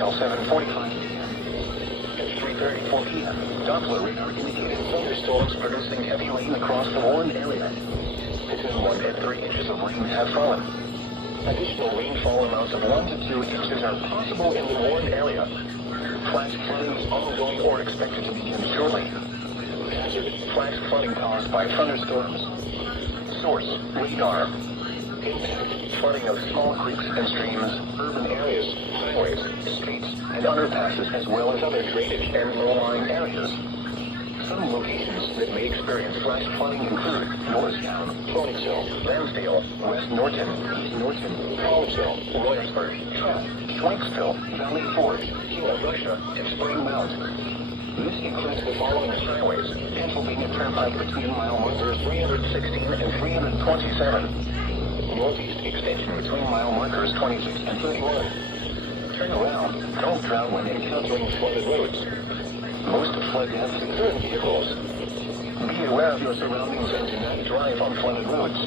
until 7:45 p.m. At 3:34 p.m., Doppler radar indicated thunderstorms producing heavy rain across the warned area. Between 1 and 3 inches of rain have fallen. Additional rainfall amounts of 1 to 2 inches are possible in the warned area. Flash flooding is ongoing or expected to begin shortly. Hazard: flash flooding caused by thunderstorms. Source: radar. Impact: flooding of small creeks and streams, urban areas, highways, streets, and underpasses, as well as other drainage and low-lying areas. Some locations that may experience flash flooding include Norristown, Ponyville, Lansdale, West Norton, East Norton, Collegeville, Royersford, Trout, Schwenksville, Valley Forge, Gila, Russia, and Spring Mount. This includes the following highways: Pennsylvania Turnpike between mile markers 316 and 327. Northeast extension between mile markers 26 and 31. Turn around. Don't drown when encountering flooded roads. Most flood deaths occur in vehicles. Be aware of your surroundings and do not drive on flooded roads.